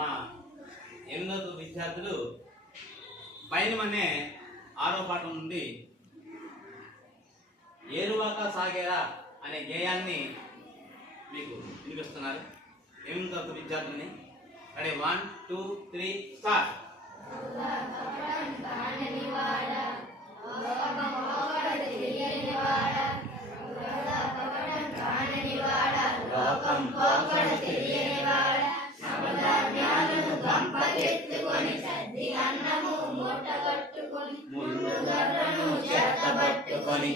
మా 8వ విద్యార్థులు పయనం అనే 6వ పాఠం నుండి ఏరువాక సాగేరా అనే గేయాన్ని మీకు వినిపిస్తున్నారు. 8వ విద్యార్థుల్ని రెడీ 1 2 3 స్టార్ట్. లోకం పోకడ తెలియనివాడ నవధాన్యాలను గంపకెత్తుకొని సద్ది అన్నము మూట కట్టుకొని ముళ్ళు గర్రను చేత పట్టుకొని